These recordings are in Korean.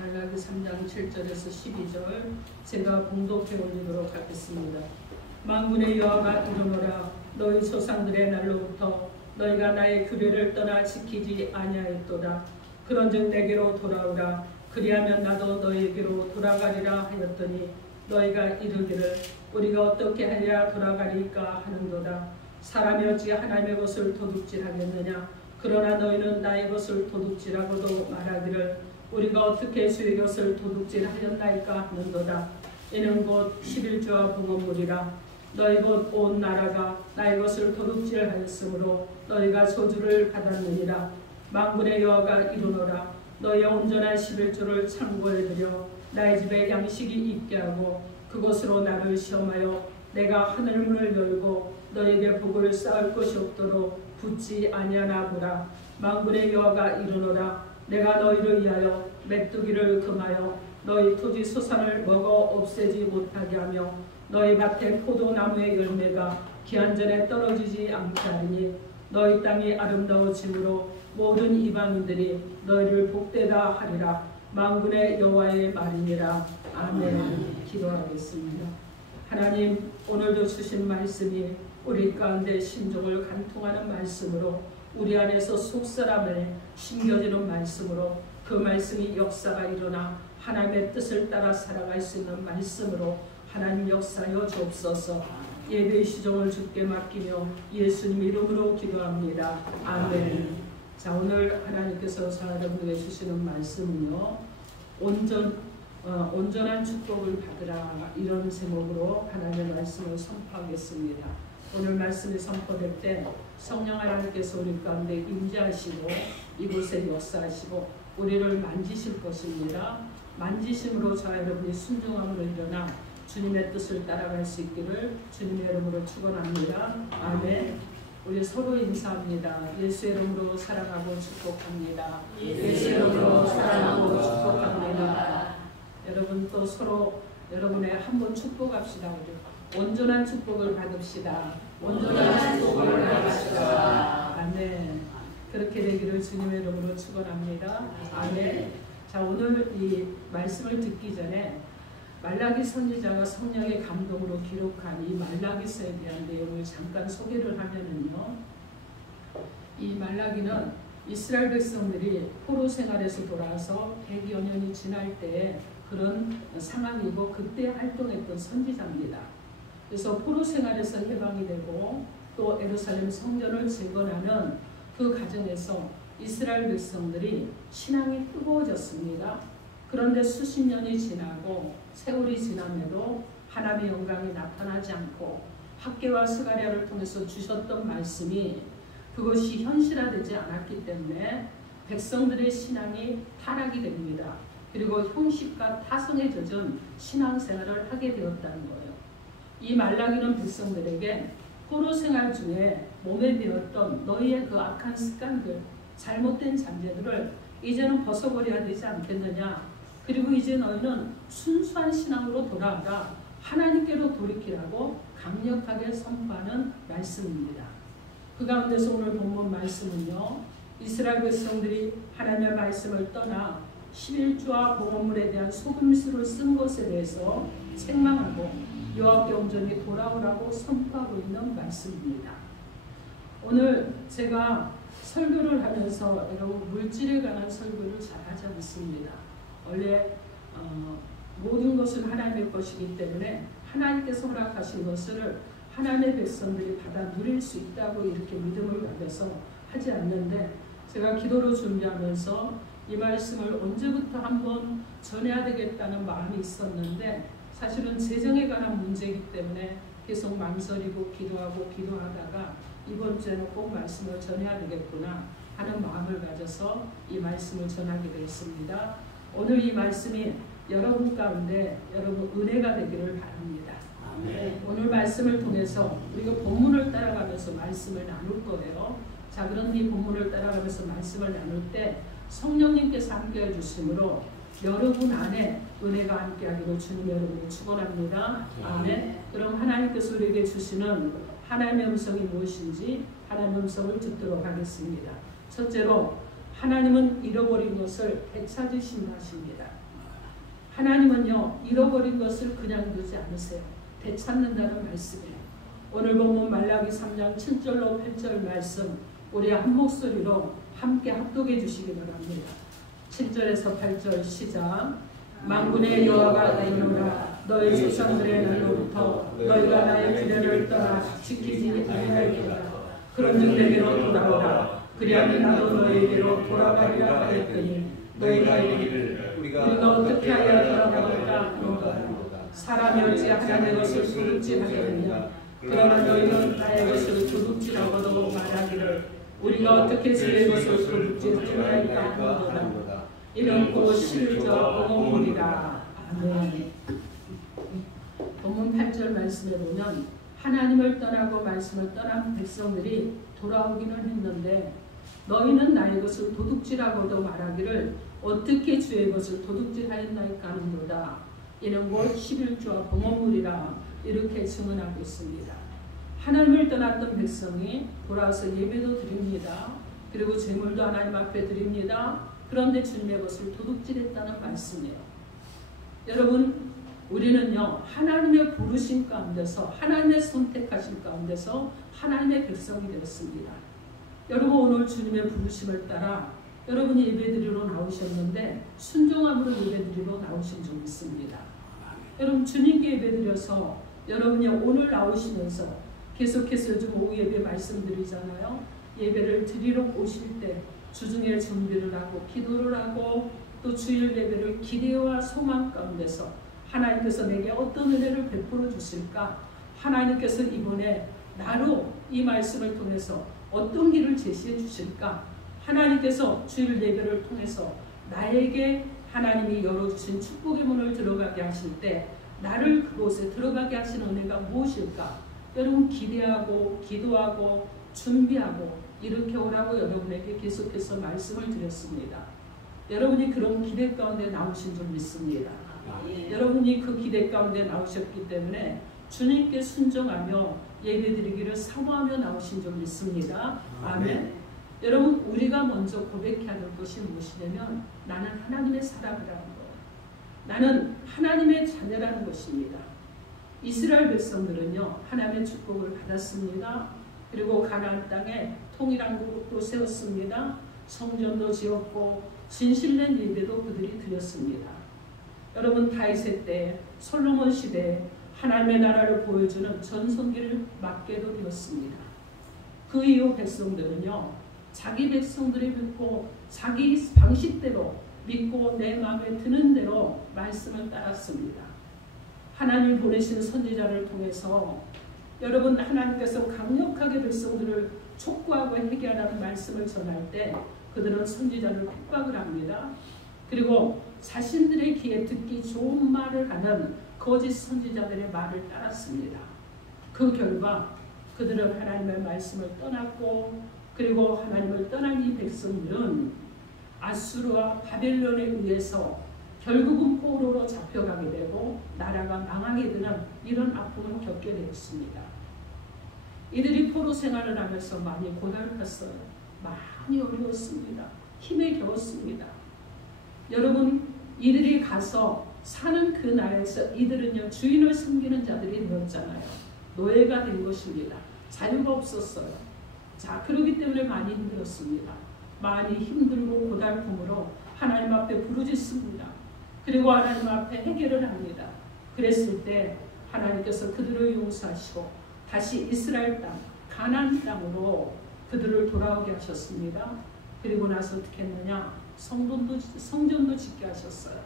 말라기 3장 7절에서 12절 제가 봉독해 올리도록 하겠습니다. 만군의 여호와가 이르노라. 너희 조상들의 날로부터 너희가 나의 규례를 떠나 지키지 아니하였도다. 그런즉 내게로 돌아오라. 그리하면 나도 너희에게로 돌아가리라 하였더니 너희가 이르기를 우리가 어떻게 하여야 돌아가리까 하는도다. 사람이 어찌 하나님의 것을 도둑질하겠느냐. 그러나 너희는 나의 것을 도둑질하고도 말하기를 우리가 어떻게 주의 것을 도둑질하였나이까 하는도다. 이는 곧 11조와 봉헌물이라. 너희 곧 온 나라가 나의 것을 도둑질하였으므로 너희가 저주를 받았느니라. 만군의 여호와가 이르노라. 너희의 온전한 11조를 창고에 들여 나의 집에 양식이 있게 하고 그것으로 나를 시험하여 내가 하늘문을 열고 너희에게 복을 쌓을 것이 없도록 붙지 아니하나 보라. 만군의 여호와가 이르노라. 내가 너희를 위하여 메뚜기를 금하여 너희 토지 소산을 먹어 없애지 못하게 하며 너희 밭에 포도나무의 열매가 기한전에 떨어지지 않게 하리니 너희 땅이 아름다워짐으로 모든 이방인들이 너희를 복되다 하리라. 만군의 여호와의 말이니라. 아멘. 기도하겠습니다. 하나님, 오늘도 주신 말씀이 우리 가운데 심정을 간통하는 말씀으로 우리 안에서 속사람에 심겨지는 말씀으로 그 말씀이 역사가 일어나 하나님의 뜻을 따라 살아갈 수 있는 말씀으로 하나님 역사하여 주옵소서. 예배의 시종을 주께 맡기며 예수님 이름으로 기도합니다. 아멘. 자, 오늘 하나님께서 여러분에게 주시는 말씀은요, 온전한 축복을 받으라, 이런 제목으로 하나님의 말씀을 선포하겠습니다. 오늘 말씀이 선포될 때 성령 하나님께서 우리 가운데 임재하시고 이곳에 역사하시고 우리를 만지실 것입니다. 만지심으로 저와 여러분이 순종함으로 일어나 주님의 뜻을 따라갈 수 있기를 주님의 이름으로 축원합니다. 아멘. 우리 서로 인사합니다. 예수의 이름으로 사랑하고 축복합니다. 예수의 이름으로 사랑하고 축복합니다. 여러분 또 서로 여러분의 한번 축복합시다. 온전한 축복을 받읍시다. 온전한 축복을 받읍시다. 아멘. 그렇게 되기를 주님의 이름으로 축원합니다. 아멘. 자, 오늘 이 말씀을 듣기 전에 말라기 선지자가 성령의 감동으로 기록한 이 말라기서에 대한 내용을 잠깐 소개를 하면은요, 이 말라기는 이스라엘 백성들이 포로 생활에서 돌아와서 100여 년이 지날 때에 그런 상황이고 그때 활동했던 선지자입니다. 그래서 포로 생활에서 해방이 되고 또 예루살렘 성전을 재건하는 그 과정에서 이스라엘 백성들이 신앙이 뜨거워졌습니다. 그런데 수십 년이 지나고 세월이 지남에도 하나님의 영광이 나타나지 않고 학개와 스가랴를 통해서 주셨던 말씀이 그것이 현실화되지 않았기 때문에 백성들의 신앙이 타락이 됩니다. 그리고 형식과 타성에 젖은 신앙생활을 하게 되었다는 거예요. 이 말라기는 백성들에게 포로 생활 중에 몸에 배웠던 너희의 그 악한 습관들, 잘못된 잠재들을 이제는 벗어버려야 되지 않겠느냐. 그리고 이제 너희는 순수한 신앙으로 돌아가라. 하나님께로 돌이키라고 강력하게 선포하는 말씀입니다. 그 가운데서 오늘 본문 말씀은요, 이스라엘 백성들이 하나님의 말씀을 떠나 11조와 봉헌물에 대한 속임수를 쓴 것에 대해서 책망하고 여호와께 온전히 돌아오라고 선포하고 있는 말씀입니다. 오늘 제가 설교를 하면서 여러분 물질에 관한 설교를 잘 하지 않습니다. 원래 모든 것은 하나님의 것이기 때문에 하나님께서 허락하신 것을 하나님의 백성들이 받아 누릴 수 있다고 이렇게 믿음을 가져서 하지 않는데, 제가 기도로 준비하면서 이 말씀을 언제부터 한번 전해야 되겠다는 마음이 있었는데 사실은 재정에 관한 문제이기 때문에 계속 망설이고 기도하다가 이번 주에는 꼭 말씀을 전해야 되겠구나 하는 마음을 가져서 이 말씀을 전하게 되었습니다. 오늘 이 말씀이 여러분 가운데 여러분 은혜가 되기를 바랍니다. 아멘. 오늘 말씀을 통해서 우리가 본문을 따라가면서 말씀을 나눌 거예요. 자, 그런 이 본문을 따라가면서 말씀을 나눌 때 성령님께서 함께해 주심으로 여러분 안에 은혜가 함께하기로 주님의 이름으로 축원합니다. 아멘. 그럼 하나님께서 우리에게 주시는 하나님의 음성이 무엇인지 하나님의 음성을 듣도록 하겠습니다. 첫째로 하나님은 잃어버린 것을 되찾으신다 하십니다. 하나님은요, 잃어버린 것을 그냥 두지 않으세요. 되찾는다는 말씀이에요. 오늘 본문 말라기 3장 7절로 8절 말씀 우리 한 목소리로 함께 합독해 주시기 바랍니다. 7절에서 8절 시작. 만군의 여호와가 이르노라. 너희 조상들의 날로부터 너희가 나의 규례를 떠나 지키지 아니하였도다. 그런즉 내게로 돌아오라. 그리하면 나도 너희에게로 돌아가리라 하였더니 너희가 이르기를 우리가 어떻게 하여 돌아가볼까 하노라. 사람이 어찌 하나님의 것을 도둑질하겠느냐. 그러나 너희는 나의 것을 도둑질하고도 말하기를 우리가 어떻게 주의 것을 도둑질하였다 하노라. 이런 곧 11조 공업물이라. 아멘. 본문 8절 말씀에 보면 하나님을 떠나고 말씀을 떠난 백성들이 돌아오기는 했는데 너희는 나의 것을 도둑질하고도 말하기를 어떻게 주의 것을 도둑질하였나이까 하는도다. 이는 곧 11조와 봉헌물이라 이렇게 증언하고 있습니다. 하나님을 떠났던 백성이 돌아와서 예배도 드립니다. 그리고 제물도 하나님 앞에 드립니다. 그런데 주님의 것을 도둑질했다는 말씀이에요. 여러분, 우리는요, 하나님의 부르심 가운데서, 하나님의 선택하신 가운데서 하나님의 백성이 되었습니다. 여러분, 오늘 주님의 부르심을 따라 여러분이 예배드리러 나오셨는데 순종함으로 예배드리러 나오신 줄 믿습니다. 여러분, 주님께 예배드려서 여러분이 오늘 나오시면서 계속해서 요즘 오후 예배 말씀드리잖아요. 예배를 드리러 오실 때 주중에 준비를 하고 기도를 하고 또 주일 예배를 기대와 소망 가운데서 하나님께서 내게 어떤 은혜를 베풀어 주실까? 하나님께서 이번에 나로 이 말씀을 통해서 어떤 길을 제시해 주실까? 하나님께서 주일 예배를 통해서 나에게 하나님이 열어주신 축복의 문을 들어가게 하실 때 나를 그곳에 들어가게 하신 은혜가 무엇일까? 여러분 기대하고 기도하고 준비하고 이렇게 오라고 여러분에게 계속해서 말씀을 드렸습니다. 여러분이 그런 기대 가운데 나오신 줄 믿습니다. 여러분이 그 기대 가운데 나오셨기 때문에 주님께 순종하며 예배드리기를 사모하며 나오신 줄 믿습니다. 아멘. 여러분, 우리가 먼저 고백해야 될 것이 무엇이냐면 나는 하나님의 사람이라는 거예요. 나는 하나님의 자녀라는 것입니다. 이스라엘 백성들은요, 하나님의 축복을 받았습니다. 그리고 가나안 땅에 통일한 국도 세웠습니다. 성전도 지었고 진실된 예배도 그들이 드렸습니다. 여러분, 다윗의 때, 솔로몬 시대에 하나님의 나라를 보여주는 전성기를 맞게도 되었습니다. 그 이후 백성들은요, 자기 백성들이 믿고 자기 방식대로 믿고 내 마음에 드는 대로 말씀을 따랐습니다. 하나님 보내신 선지자를 통해서 여러분, 하나님께서 강력하게 백성들을 촉구하고 회개하라는 말씀을 전할 때 그들은 선지자를 핍박을 합니다. 그리고 자신들의 귀에 듣기 좋은 말을 하는 거짓 선지자들의 말을 따랐습니다. 그 결과 그들은 하나님의 말씀을 떠났고 그리고 하나님을 떠난 이 백성들은 아수르와 바벨론에 의해서 결국은 포로로 잡혀가게 되고 나라가 망하게 되는 이런 아픔을 겪게 되었습니다. 이들이 포로 생활을 하면서 많이 고달팠어요. 많이 어려웠습니다. 힘에 겨웠습니다. 여러분, 이들이 가서 사는 그 나라에서 이들은요, 주인을 섬기는 자들이 되었잖아요. 노예가 된 것입니다. 자유가 없었어요. 자, 그렇기 때문에 많이 힘들었습니다. 많이 힘들고 고달픔으로 하나님 앞에 부르짖습니다. 그리고 하나님 앞에 해결을 합니다. 그랬을 때 하나님께서 그들을 용서하시고 다시 이스라엘 땅, 가나안 땅으로 그들을 돌아오게 하셨습니다. 그리고 나서 어떻게 했느냐? 성전도 짓게 하셨어요.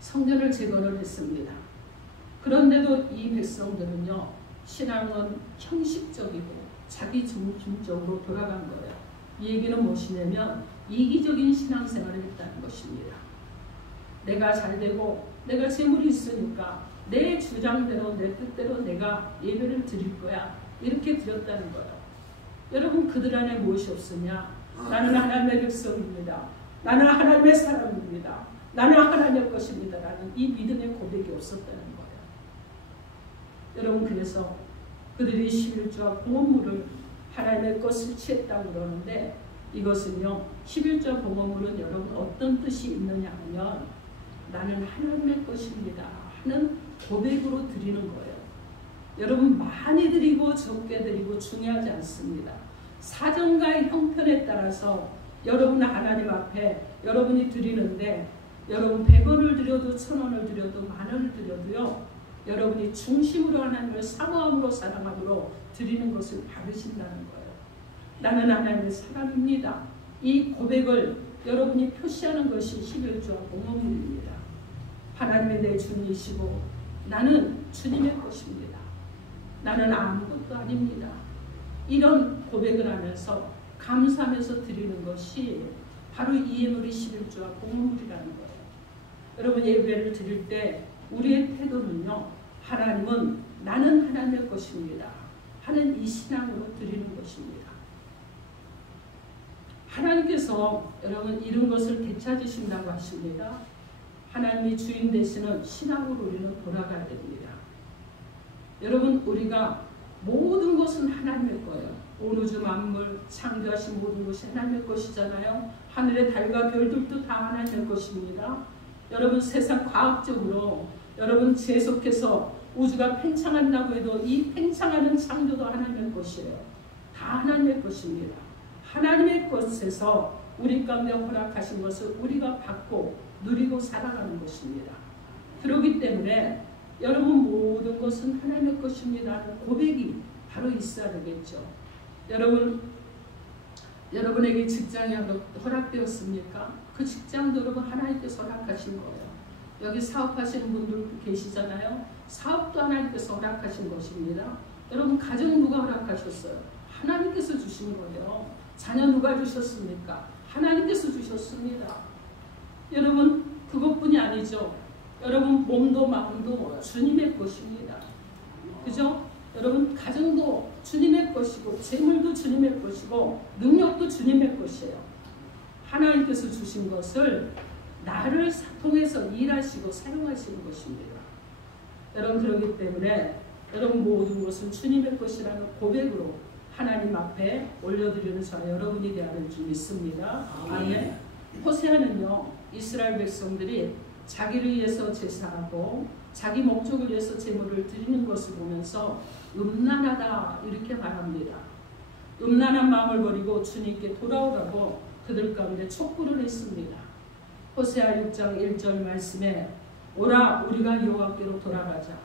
성전을 재건을 했습니다. 그런데도 이 백성들은요, 신앙은 형식적이고 자기 중심적으로 돌아간 거예요. 이 얘기는 무엇이냐면 이기적인 신앙생활을 했다는 것입니다. 내가 잘되고 내가 재물이 있으니까 내 주장대로 내 뜻대로 내가 예배를 드릴 거야. 이렇게 드렸다는 거예요. 여러분, 그들 안에 무엇이 없으냐? 나는 하나님의 백성입니다. 나는 하나님의 사람입니다. 나는 하나님의 것입니다. 라는 이 믿음의 고백이 없었다는 거예요. 여러분, 그래서 그들이 11조와 봉헌물을 하나님의 것을 취했다고 그러는데 이것은요, 11조와 봉헌물은 여러분 어떤 뜻이 있느냐 하면 나는 하나님의 것입니다 하는 고백으로 드리는 거예요. 여러분 많이 드리고 적게 드리고 중요하지 않습니다. 사정과 형편에 따라서 여러분 하나님 앞에 여러분이 드리는데 여러분 100원을 드려도 1000원을 드려도 10,000원을 드려도요. 여러분이 중심으로 하나님을 사모함으로 사랑함으로 드리는 것을 받으신다는 거예요. 나는 하나님의 사람입니다. 이 고백을 여러분이 표시하는 것이 11조와 공헌일입니다. 하나님이 내 주님이시고 나는 주님의 것입니다. 나는 아무것도 아닙니다. 이런 고백을 하면서 감사하면서 드리는 것이 바로 이 예물이 11조와 공헌물이라는 거예요. 여러분 예배를 드릴 때 우리의 태도는요. 하나님은 나는 하나님의 것입니다 하는 이 신앙으로 드리는 것입니다. 하나님께서 여러분 이런 것을 되찾으신다고 하십니다. 하나님이 주인 되시는 신앙으로 우리는 돌아가야 됩니다. 여러분 우리가 모든 것은 하나님의 거예요. 온 우주 만물 창조하신 모든 것이 하나님의 것이잖아요. 하늘의 달과 별들도 다 하나님의 것입니다. 여러분 세상 과학적으로 여러분 계속해서 우주가 팽창한다고 해도 이 팽창하는 창조도 하나님의 것이에요. 다 하나님의 것입니다. 하나님의 것에서 우리 가운데 허락하신 것을 우리가 받고 누리고 살아가는 것입니다. 그렇기 때문에 여러분 모든 것은 하나님의 것입니다 하는 고백이 바로 있어야 되겠죠. 여러분에게 직장이 허락되었습니까? 그 직장도 여러분 하나님께서 허락하신 거예요. 여기 사업하시는 분들 계시잖아요. 사업도 하나님께서 허락하신 것입니다. 여러분 가정 누가 허락하셨어요? 하나님께서 주신 거예요. 자녀 누가 주셨습니까? 하나님께서 주셨습니다. 여러분 그것뿐이 아니죠. 여러분 몸도 마음도 주님의 것입니다. 그죠? 여러분 가정도 주님의 것이고 재물도 주님의 것이고 능력도 주님의 것이에요. 하나님께서 주신 것을 나를 통해서 일하시고 사용하시는 것입니다. 여러분 그렇기 때문에 여러분 모든 것은 주님의 것이라는 고백으로 하나님 앞에 올려드리는 저와 여러분이 되어야 줄 믿습니다. 아멘. 호세아는요 이스라엘 백성들이 자기를 위해서 제사하고 자기 목적을 위해서 제물을 드리는 것을 보면서 음란하다 이렇게 말합니다. 음란한 마음을 버리고 주님께 돌아오라고 그들 가운데 촉구를 했습니다. 호세아 6장 1절 말씀에 오라 우리가 여호와께로 돌아가자.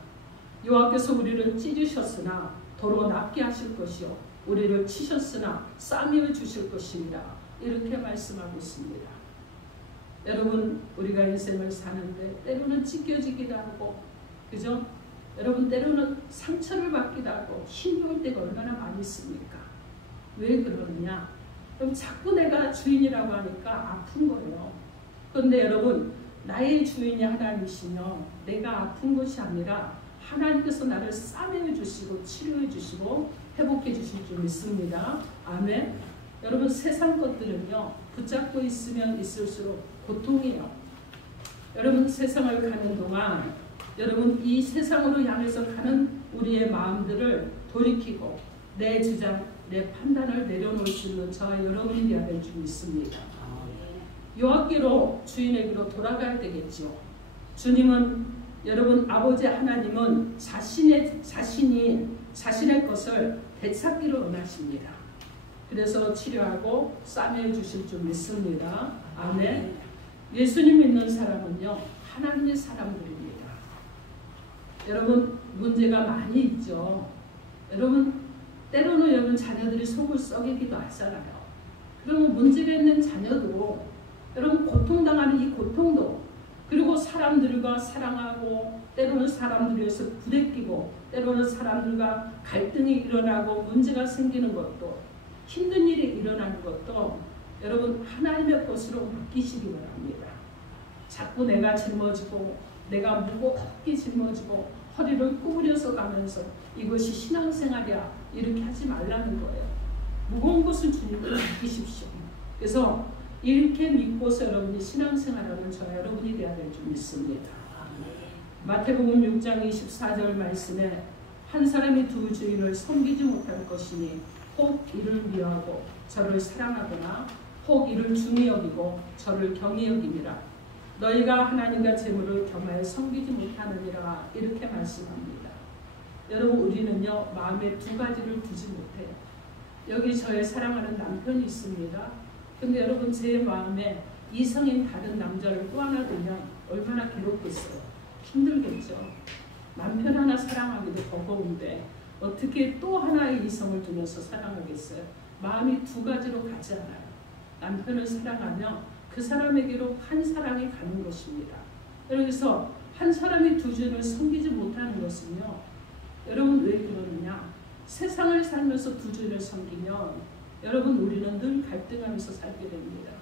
여호와께서 우리를 찢으셨으나 도로 낫게 하실 것이요 우리를 치셨으나 싸매어 주실 것입니다. 이렇게 말씀하고 있습니다. 여러분 우리가 인생을 사는데 때로는 찢겨지기도 하고 그죠? 여러분 때로는 상처를 받기도 하고 힘겨울 때가 얼마나 많이 있습니까? 왜 그러느냐? 그럼 자꾸 내가 주인이라고 하니까 아픈 거예요. 그런데 여러분 나의 주인이 하나님이시며 내가 아픈 것이 아니라 하나님께서 나를 싸매어 주시고 치료해 주시고 회복해 주실 줄 믿습니다. 아멘. 여러분 세상 것들은요 붙잡고 있으면 있을수록 고통이에요. 여러분 세상을 가는 동안 여러분 이 세상으로 향해서 가는 우리의 마음들을 돌이키고 내 주장, 내 판단을 내려놓을 수 있는 저와 여러분이 되어야 될 줄 믿습니다. 여호와께로 주인에게로 돌아가야 되겠죠. 주님은 여러분 아버지 하나님은 자신이 자신의 것을 되찾기를 원하십니다. 그래서 치료하고 싸매어 주실 줄 믿습니다. 아멘. 예수님 믿는 사람은요 하나님의 사람들입니다. 여러분 문제가 많이 있죠. 여러분 때로는 여러분 자녀들이 속을 썩이기도 하잖아요. 그러면 문제가 있는 자녀도 여러분 고통당하는 이 고통도 그리고 사람들과 사랑하고 때로는 사람들에서 부대끼고 때로는 사람들과 갈등이 일어나고 문제가 생기는 것도 힘든 일이 일어나는 것도 여러분 하나님의 것으로 맡기시기 바랍니다. 자꾸 내가 짊어지고 내가 무겁게 짊어지고 허리를 구부려서 가면서 이것이 신앙생활이야 이렇게 하지 말라는 거예요. 무거운 것을 주님께 맡기십시오. 그래서 이렇게 믿고서 여러분이 신앙생활하는 저와 여러분이 되어야 될 줄 믿습니다. 마태복음 6장 24절 말씀에 한 사람이 두 주인을 섬기지 못할 것이니 혹 이를 미워하고 저를 사랑하거나 혹 이를 중히 여기고 저를 경히 여김이라. 너희가 하나님과 재물을 겸하여 섬기지 못하느니라 이렇게 말씀합니다. 여러분 우리는요 마음에 두 가지를 두지 못해요. 여기 저의 사랑하는 남편이 있습니다. 근데 여러분 제 마음에 이성인 다른 남자를 또 하나 두면 얼마나 괴롭겠어요. 힘들겠죠. 남편 하나 사랑하기도 버거운데 어떻게 또 하나의 이성을 두면서 사랑하겠어요. 마음이 두 가지로 가지 않아요. 남편을 사랑하며 그 사람에게로 한 사랑이 가는 것입니다. 그래서 한 사람이 두 주를 섬기지 못하는 것은요. 여러분 왜 그러느냐. 세상을 살면서 두 주를 섬기면 여러분 우리는 늘 갈등하면서 살게 됩니다.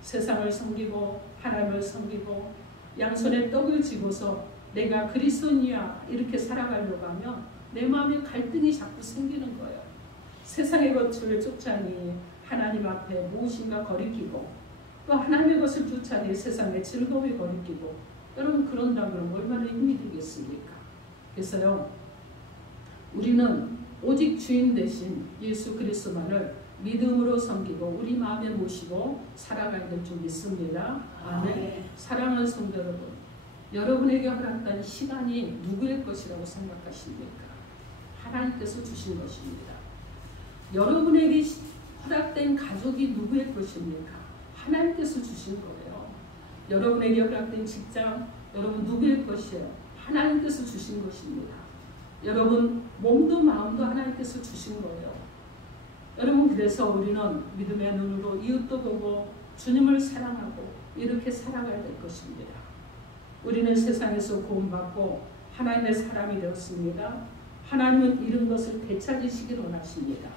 세상을 섬기고 하나님을 섬기고 양손에 떡을 쥐고서 내가 그리스도인이야 이렇게 살아가려고 하면 내 마음에 갈등이 자꾸 생기는 거예요. 세상의 것을 쫓아니 하나님 앞에 무엇인가 거리끼고 또 하나님의 것을 쫓아니 세상의 즐거움이 거리끼고 여러분 그런다면 얼마나 힘이 들겠습니까? 그래서요 우리는 오직 주인 대신 예수 그리스도만을 믿음으로 섬기고 우리 마음에 모시고 살아가야 될 줄 믿습니다. 아멘. 사랑하는 성도 여러분, 여러분에게 허락된 시간이 누구의 것이라고 생각하십니까? 하나님께서 주신 것입니다. 여러분에게 허락된 가족이 누구의 것입니까? 하나님께서 주신 거예요. 여러분에게 허락된 직장, 여러분 누구의 것이에요? 하나님께서 주신 것입니다. 여러분 몸도 마음도 하나님께서 주신 거예요. 여러분 그래서 우리는 믿음의 눈으로 이웃도 보고 주님을 사랑하고 이렇게 살아가야 될 것입니다. 우리는 세상에서 구원받고 하나님의 사람이 되었습니다. 하나님은 이런 것을 되찾으시길 원하십니다.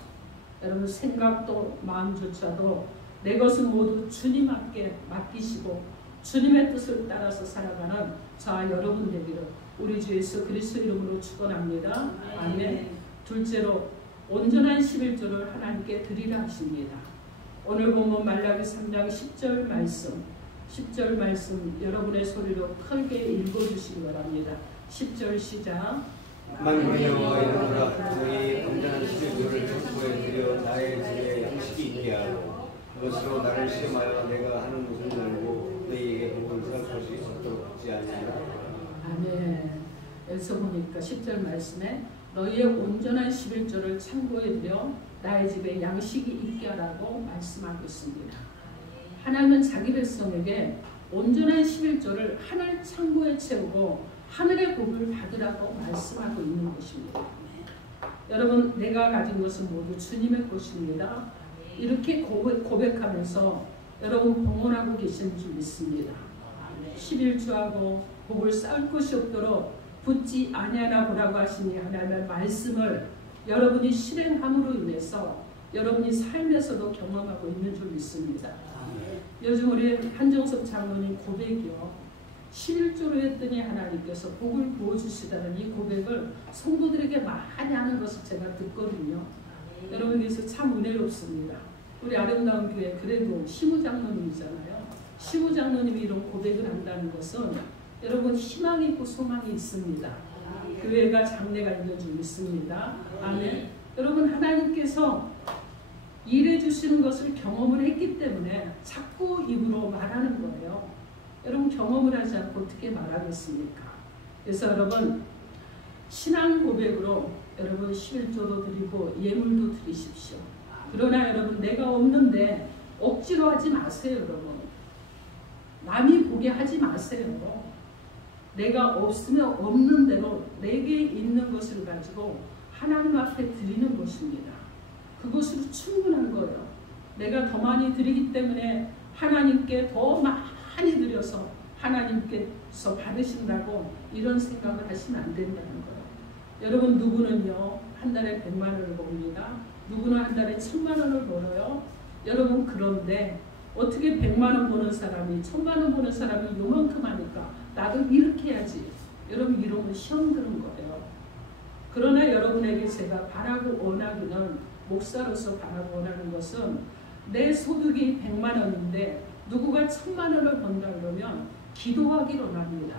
여러분 생각도 마음조차도 내 것은 모두 주님께 맡기시고 주님의 뜻을 따라서 살아가는 저와 여러분 되기를 우리 주 예수 그리스도 이름으로 축원합니다. 아멘. 둘째로 온전한 11조를 하나님께 드리라 하십니다. 오늘 본문 말라기 3장 10절 말씀 10절 말씀 여러분의 소리로 크게 읽어주시기 바랍니다. 10절 시작. 만군의 여호와 이르노라 너희 온전한 11조를 족보에 드려 나의 집에 양식이 있게 하고 그것으로 나를 시험하여 내가 하는 것을 알고 너희에게 복을 살 것이 없도록 하지 아니하리라. 아멘. 여기서 보니까 10절 말씀에 너희의 온전한 11조를 창고에 들여 나의 집에 양식이 있게 하라고 말씀하고 있습니다. 하나님은 자기 백성에게 온전한 11조를 하늘 창고에 채우고 하늘의 복을 받으라고 말씀하고 있는 것입니다. 여러분 내가 가진 것은 모두 주님의 것입니다. 이렇게 고백하면서 여러분 봉헌하고 계시는 줄 믿습니다. 11조하고 복을 쌓을 것이 없도록 붙지 아니하나 보라고 하시니 하나님의 말씀을 여러분이 실행함으로 인해서 여러분이 삶에서도 경험하고 있는 줄 믿습니다. 요즘 우리 한정섭 장로님 고백이요. 11조로 했더니 하나님께서 복을 부어주시다는 이 고백을 성도들에게 많이 하는 것을 제가 듣거든요. 여러분께서 참 은혜롭습니다. 우리 아름다운 교회 그래도 시무 장로님이잖아요. 시무 장로님이 이런 고백을 한다는 것은 여러분 희망이 있고 소망이 있습니다. 교회가 장래가 있는 줄 믿습니다. 아멘. 여러분 하나님께서 일해 주시는 것을 경험을 했기 때문에 자꾸 입으로 말하는 거예요. 여러분 경험을 하지 않고 어떻게 말하겠습니까? 그래서 여러분 신앙 고백으로 여러분 11조도 드리고 예물도 드리십시오. 그러나 여러분 내가 없는데 억지로 하지 마세요. 여러분 남이 보게 하지 마세요. 내가 없으면 없는 대로 내게 있는 것을 가지고 하나님 앞에 드리는 것입니다. 그것으로 충분한 거예요. 내가 더 많이 드리기 때문에 하나님께 더 많이 드려서 하나님께서 받으신다고 이런 생각을 하시면 안 된다는 거예요. 여러분 누구는요 한 달에 100만 원을 벌립니다. 누구는 한 달에 1000만 원을 벌어요. 여러분 그런데 어떻게 100만 원 버는 사람이 1000만 원 버는 사람이 요만큼 하니까 나도 이렇게 해야지. 여러분 이런 건 시험 드는 거예요. 그러나 여러분에게 제가 바라고 원하기는 목사로서 바라고 원하는 것은 내 소득이 100만 원인데 누구가 1000만 원을 번다 그러면 기도하기를 원합니다.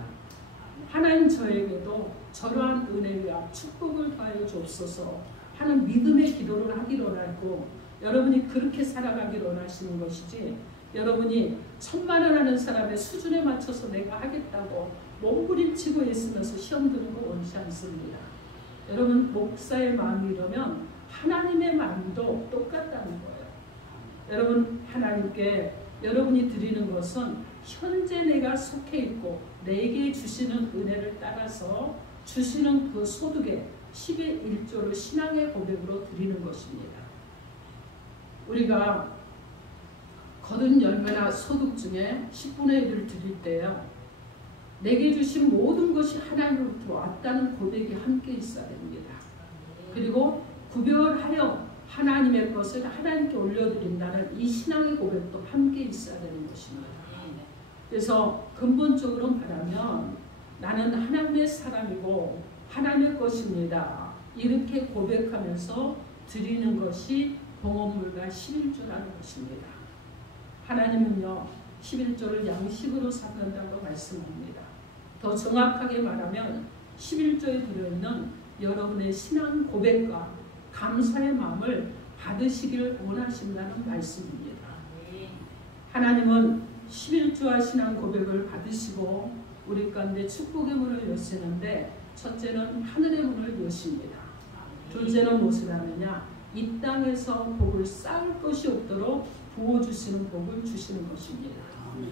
하나님 저에게도 저러한 은혜와 축복을 더하여 주옵소서 하는 믿음의 기도를 하기를 원하고 여러분이 그렇게 살아가기를 원하시는 것이지 여러분이 1000만 원 하는 사람의 수준에 맞춰서 내가 하겠다고 몸부림치고 있으면서 시험 드는 거 원치 않습니다. 여러분 목사의 마음이 이러면 하나님의 마음도 똑같다는 거예요. 여러분 하나님께 여러분이 드리는 것은 현재 내가 속해 있고 내게 주시는 은혜를 따라서 주시는 그 소득의 10의 1조를 신앙의 고백으로 드리는 것입니다. 우리가 거둔 열매나 소득 중에 10분의 1을 드릴 때요, 내게 주신 모든 것이 하나님으로부터 왔다는 고백이 함께 있어야 됩니다. 그리고 구별하여 하나님의 것을 하나님께 올려드린다는 이 신앙의 고백도 함께 있어야 되는 것입니다. 그래서 근본적으로 말하면 나는 하나님의 사람이고 하나님의 것입니다. 이렇게 고백하면서 드리는 것이 봉헌물과 11조라는 것입니다. 하나님은요 11조를 양식으로 삼는다고 말씀합니다. 더 정확하게 말하면 11조에 들어있는 여러분의 신앙 고백과 감사의 마음을 받으시길 원하신다는 말씀입니다. 하나님은 11조와 신앙 고백을 받으시고 우리 가운데 축복의 문을 여시는데, 첫째는 하늘의 문을 여십니다. 둘째는 무엇을 하느냐? 이 땅에서 복을 쌓을 것이 없도록 부어주시는 복을 주시는 것입니다.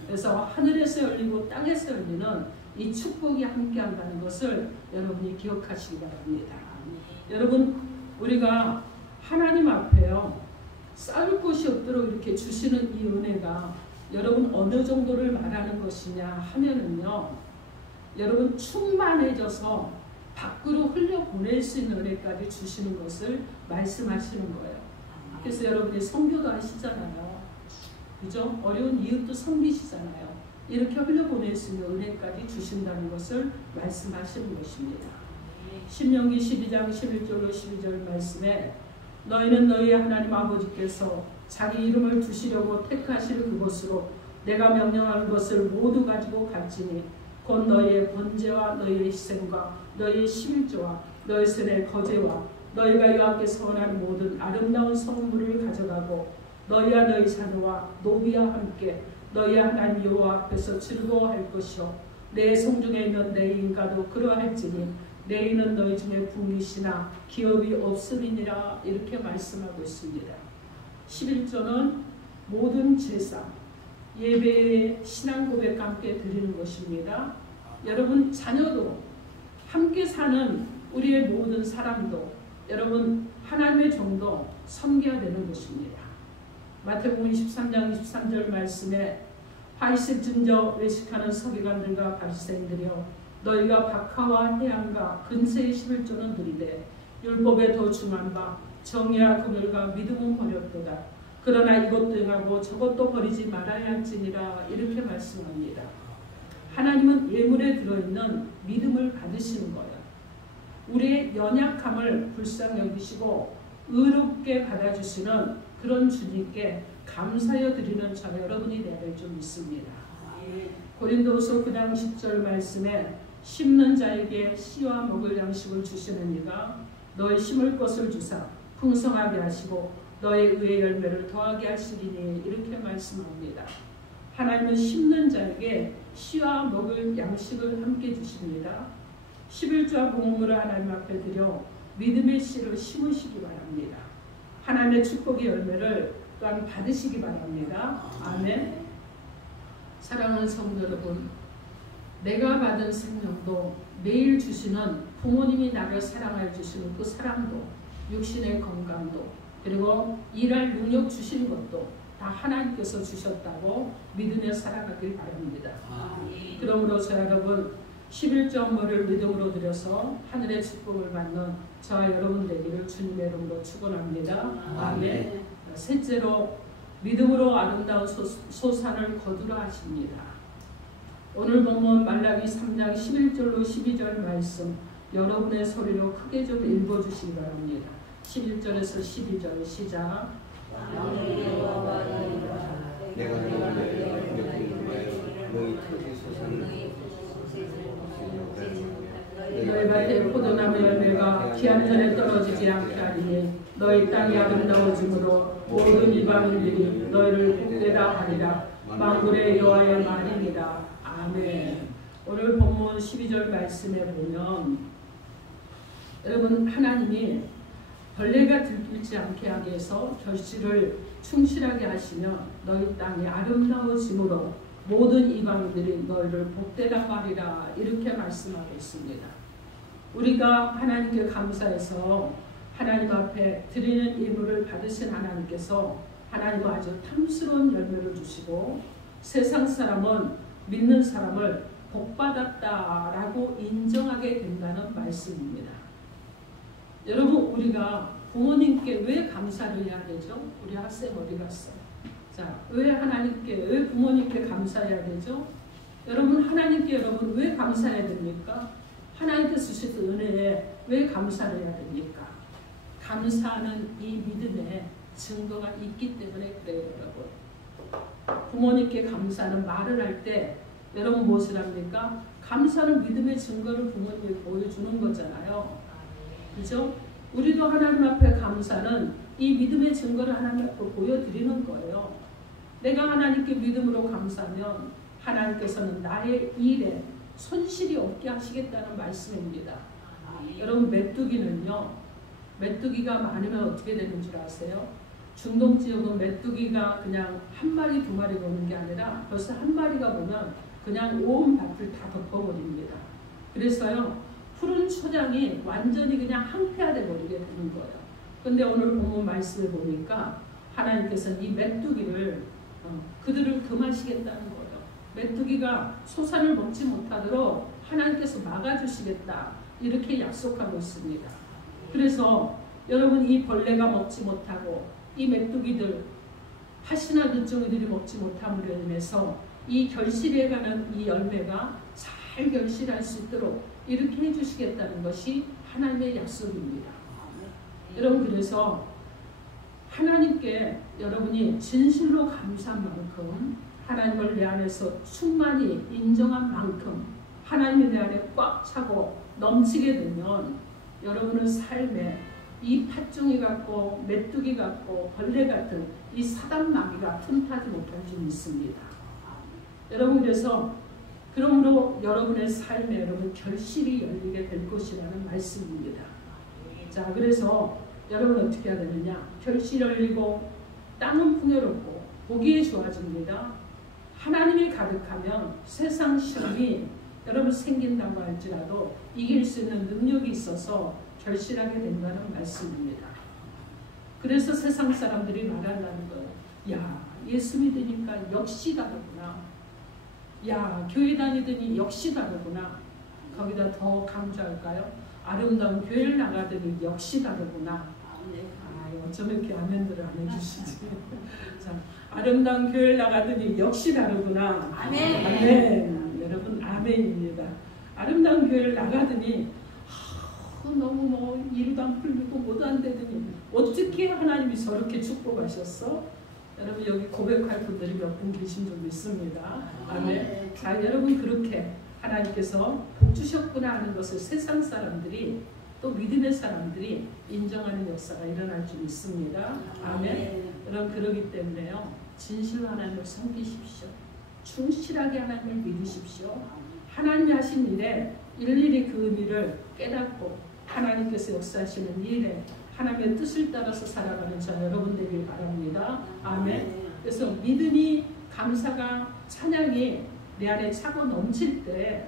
그래서 하늘에서 열리고 땅에서 열리는 이 축복이 함께한다는 것을 여러분이 기억하시기 바랍니다. 여러분 우리가 하나님 앞에요 쌓을 곳이 없도록 이렇게 주시는 이 은혜가 여러분 어느 정도를 말하는 것이냐 하면은요, 여러분 충만해져서 밖으로 흘려보낼 수 있는 은혜까지 주시는 것을 말씀하시는 거예요. 그래서 여러분이 선교도 하시잖아요. 그죠? 어려운 이웃도 섬기시잖아요. 이렇게 흘려보낼 수 있는 은혜까지 주신다는 것을 말씀하시는 것입니다. 신명기 12장 11절로 12절 말씀에 너희는 너희 하나님 아버지께서 자기 이름을 두시려고 택하실 그곳으로 내가 명령하는 것을 모두 가지고 갈지니 곧 너희의 번제와 너희의 희생과 너희의 11조와 너희 손의 거제와 너희가 여호와께서 원하는 모든 아름다운 성물을 가져가고 너희와 너희 자녀와 노비와 함께 너희 하나님 여호와 앞에서 즐거워할 것이요 내 성중에 있는 내 인가도 그러할지니 내 이는 너희 중에 붕이시나 기업이 없음이니라. 이렇게 말씀하고 있습니다. 11조는 모든 제사, 예배의 신앙 고백과 함께 드리는 것입니다. 여러분 자녀도 함께 사는 우리의 모든 사람도 여러분 하나님의 종도 섬겨야 되는 것입니다. 마태복음 23장 23절 말씀에 화이실증저 외식하는 서기관들과 바리새인들이여 너희가 박하와 해양과 근세의 11조는 드리되 율법에 더 중한 바 정의와 금율과 믿음은 버렸도다. 그러나 이것도 행하고 저것도 버리지 말아야 할지니라. 이렇게 말씀합니다. 하나님은 예물에 들어있는 믿음을 받으시는 거예요. 우리의 연약함을 불쌍히 여기시고 의롭게 받아주시는 그런 주님께 감사하여 드리는 저와 여러분이 되어야 될 줄 믿습니다. 고린도후서 9장 10절 말씀에 심는 자에게 씨와 먹을 양식을 주시는 이가 너희 심을 것을 주사 풍성하게 하시고 너의 의의 열매를 더하게 하시리니. 이렇게 말씀합니다. 하나님은 심는 자에게 씨와 먹을 양식을 함께 주십니다. 11조와 봉헌물을 하나님 앞에 드려 믿음의 씨를 심으시기 바랍니다. 하나님의 축복의 열매를 또한 받으시기 바랍니다. 아멘. 사랑하는 성도 여러분, 내가 받은 생명도 매일 주시는 부모님이 나를 사랑하여 주시는 그 사랑도 육신의 건강도 그리고 일할 능력 주시는 것도 다 하나님께서 주셨다고 믿음에 살아가길 바랍니다. 그러므로 저 여러분 11조물을 믿음으로 드려서 하늘의 축복을 받는 저와 여러분 되기를 주님의 이름으로 축원합니다. 아멘. 셋째로 믿음으로 아름다운 소산을 거두라 하십니다. 오늘 본문 말라기 3장 11절로 12절 말씀 여러분의 소리로 크게 좀 읽어주시기 바랍니다. 11절에서 12절 시작. 내가 너희 토지 소산을 너희 밭에 포도나무 열매가 기한 전에 떨어지지 않게 하리니 너희 땅이 아름다워짐으로 모든 이방인들이 너희를 복되다 하리라. 만군의 여호와의 말이니라. 아멘. 오늘 본문 12절 말씀에 보면 여러분 하나님이 벌레가 들끓지 않게 하기 위해서 결실을 충실하게 하시며 너희 땅이 아름다워짐으로 모든 이방인들이 너희를 복되다 말이라 이렇게 말씀하고 있습니다. 우리가 하나님께 감사해서 하나님 앞에 드리는 예물을 받으신 하나님께서 하나님은 아주 탐스러운 열매를 주시고 세상 사람은 믿는 사람을 복받았다라고 인정하게 된다는 말씀입니다. 여러분 우리가 부모님께 왜 감사를 해야 되죠? 우리 학생 어디 갔어요? 자, 왜 하나님께, 왜 부모님께 감사해야 되죠? 여러분 하나님께 여러분 왜 감사해야 됩니까? 하나님께서 주신 은혜에 왜 감사를 해야 됩니까? 감사하는 이 믿음에 증거가 있기 때문에 그래요, 여러분. 부모님께 감사하는 말을 할 때 여러분 무엇을 합니까? 감사하는 믿음의 증거를 부모님께 보여주는 거잖아요. 그죠? 우리도 하나님 앞에 감사는 이 믿음의 증거를 하나님 앞에 보여드리는 거예요. 내가 하나님께 믿음으로 감사하면 하나님께서는 나의 일에 손실이 없게 하시겠다는 말씀입니다. 여러분 메뚜기는요, 메뚜기가 많으면 어떻게 되는 줄 아세요? 중동 지역은 메뚜기가 그냥 한 마리 두 마리 오는 게 아니라 벌써 한 마리가 보면 그냥 온 밭을 다 덮어버립니다. 그래서요 푸른 초장이 완전히 그냥 항폐화돼 버리게 되는 거예요. 근데 오늘 본문 말씀을 보니까 하나님께서는 이 메뚜기를 그들을 금하시겠다는 거예요. 메뚜기가 소산을 먹지 못하도록 하나님께서 막아주시겠다 이렇게 약속하고 있습니다. 그래서 여러분 이 벌레가 먹지 못하고 이 메뚜기들 팥이나 늦둥이들이 먹지 못함으로 인해서 이 결실에 관한 이 열매가 잘 결실할 수 있도록 이렇게 해주시겠다는 것이 하나님의 약속입니다. 여러분 그래서 하나님께 여러분이 진실로 감사한 만큼 하나님을 내 안에서 충만히 인정한 만큼 하나님이 내 안에 꽉 차고 넘치게 되면 여러분의 삶에 이 팥종이 같고 메뚜기 같고 벌레 같은 이 사단마귀가 틈타지 못할 줄 믿습니다. 여러분 그래서 그러므로 여러분의 삶에 여러분 결실이 열리게 될 것이라는 말씀입니다. 자 그래서 여러분 어떻게 해야 되느냐? 결실이 열리고 땅은 풍요롭고 보기에 좋아집니다. 하나님이 가득하면 세상 시험이 여러분 생긴다고 할지라도 이길 수 있는 능력이 있어서 결실하게 된다는 말씀입니다. 그래서 세상 사람들이 말한다는 거예요. 야 예수 믿으니까 역시 다르구나. 야 교회 다니더니 역시 다르구나. 거기다 더 강조할까요? 아름다운 교회를 나가더니 역시 다르구나. 어쩌면 이렇게 아멘들을 안 해주시지. 자, 아름다운 교회를 나가더니 역시 다르구나. 아멘. 아멘. 여러분 아멘입니다. 아름다운 교회를 나가더니 너무 뭐 일도 안 풀리고 뭐도 안 되더니 어떻게 하나님이 저렇게 축복하셨어? 여러분 여기 고백할 분들이 몇 분 계신 줄 믿습니다. 아멘. 자 여러분 그렇게 하나님께서 복 주셨구나 하는 것을 세상 사람들이 또 믿음의 사람들이 인정하는 역사가 일어날 줄 믿습니다. 아멘. 여러분 그러기 때문에요. 진실로 하나님을 섬기십시오. 충실하게 하나님을 믿으십시오. 하나님이 하신 일에 일일이 그 의미를 깨닫고 하나님께서 역사하시는 일에 하나님의 뜻을 따라서 살아가는 자 여러분 되길 바랍니다. 아멘. 그래서 믿음이 감사가 찬양이 내 안에 차고 넘칠 때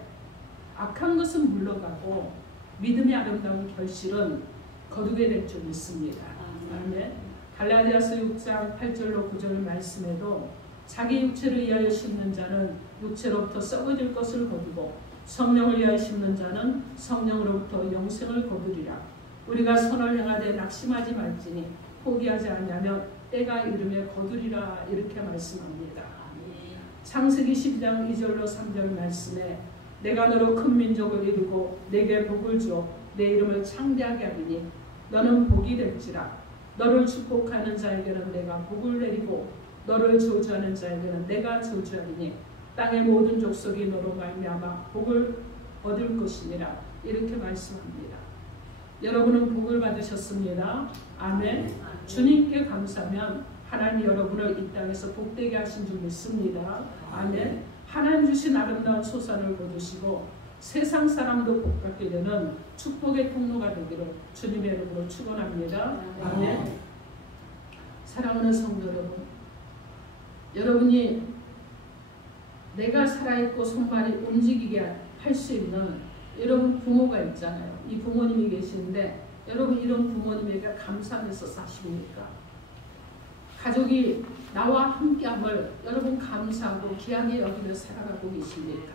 악한 것은 물러가고 믿음의 아름다운 결실은 거두게 될 줄 믿습니다. 아멘. 갈라디아서 6장 8절로 9절 말씀에도 자기 육체를 위하여 심는 자는 육체로부터 썩어질 것을 거두고 성령을 위하여 심는 자는 성령으로부터 영생을 거두리라. 우리가 선을 행하되 낙심하지 말지니 포기하지 않냐면 때가 이르매 거두리라 이렇게 말씀합니다. 창세기 12장 2절로 3절 말씀에 내가 너로 큰 민족을 이루고 내게 복을 주어 내 이름을 창대하게 하리니 너는 복이 될지라. 너를 축복하는 자에게는 내가 복을 내리고 너를 저주하는 자에게는 내가 저주하리니 땅의 모든 족속이 너로 말미암아 복을 얻을 것이니라 이렇게 말씀합니다. 여러분은 복을 받으셨습니다. 아멘. 주님께 감사하면 하나님 여러분을 이 땅에서 복되게 하신 줄 믿습니다. 아멘. 하나님 주신 아름다운 소산을 거두시고 세상 사람도 복받게 되는 축복의 통로가 되기를 주님의 이름으로 축원합니다. 아멘. 사랑하는 성도 여러분, 여러분이 내가 살아있고 손발이 움직이게 할 수 있는 여러분 부모가 있잖아요. 이 부모님이 계시는데 여러분 이런 부모님에게 감사하면서 사십니까? 가족이 나와 함께함을 여러분 감사하고 귀하게 여기며 살아가고 계십니까?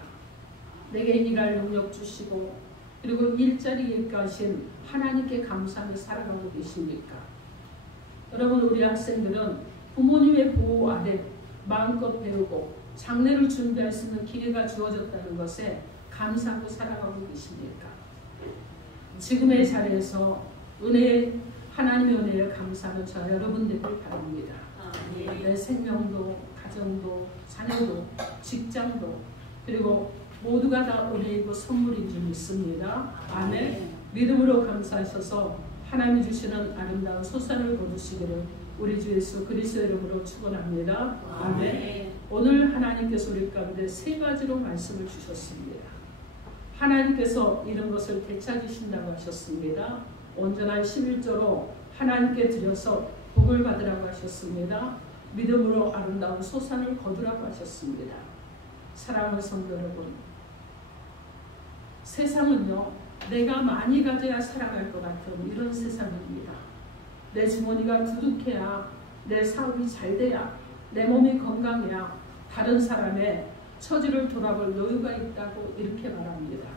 내게 일할 능력 주시고 그리고 일자리 일가하신 하나님께 감사하며 살아가고 계십니까? 여러분 우리 학생들은 부모님의 보호 아래 마음껏 배우고 장래를 준비할 수 있는 기회가 주어졌다는 것에 감사하고 살아가고 계십니까? 지금의 자리에서 하나님의 은혜에 감사하는 저 여러분들을 바랍니다. 내 생명도 가정도 자녀도 직장도 그리고 모두가 다 은혜이고 선물인 줄 믿습니다. 아멘. 믿음으로 감사하셔서 하나님이 주시는 아름다운 소산을 거두시기를 우리 주 예수 그리스도의 이름으로 축원합니다. 아멘. 오늘 하나님께서 우리 가운데 세 가지로 말씀을 주셨습니다. 하나님께서 이런 것을 되찾으신다고 하셨습니다. 온전한 11조로 하나님께 드려서 복을 받으라고 하셨습니다. 믿음으로 아름다운 소산을 거두라고 하셨습니다. 사랑하는 성도 여러분, 세상은요 내가 많이 가져야 살아갈 것 같은 이런 세상입니다. 내 주머니가 두둑해야, 내 사업이 잘 돼야, 내 몸이 건강해야 다른 사람의 처지를 돌아볼 여유가 있다고 이렇게 말합니다.